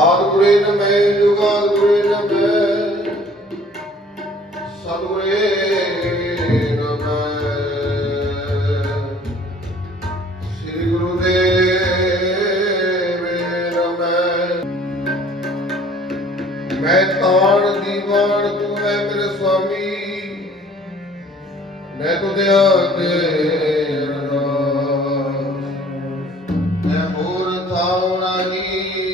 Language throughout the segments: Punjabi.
ਆਦ ਨਮੈ ਜੁਗਾਦ ਨਮੈ। ਸਤਿਗੁਰੇ ਨਮੈ। ਸ੍ਰੀ ਗੁਰੂ ਦੇਵ ਨਮੈ। ਮੈਂ ਤਾਣ ਦੀਵਾਨ ਤੂੰ ਹੈ ਮੇਰੇ ਸੁਆਮੀ। ਮੈਂ ਤੁਧਿਆ ਤੇ ਅਰਦਾਸ। ਮੈਂ ਹੋਰ ਥਾਉ ਨਹੀਂ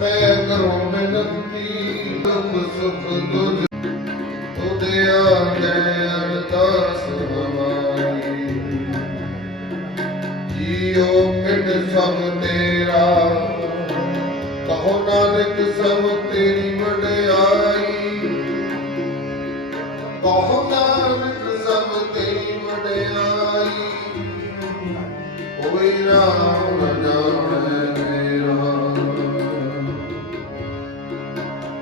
ਪੈ ਕਰੋ ਬੇਨਤੀ ਦੁਖ ਸੁਖ ਦੁਜ ਤੁਧਿਆ ਤੇ ਅਰਦਾਸ ਹਮਾਰੀ ਜੀਉ ਪਿੰਡ ਸਭ ਤੇਰਾ, ਕਹੋ ਨਾਨਕ ਸਭ ਤੇਰੀ ਵਡਿਆਈ। ਕਹੋ ਨਾਨਕ ਸਭ ਤੇਰੀ ਵਡਿਆਈ। ਕੋਈ ਰਾਮ ਨ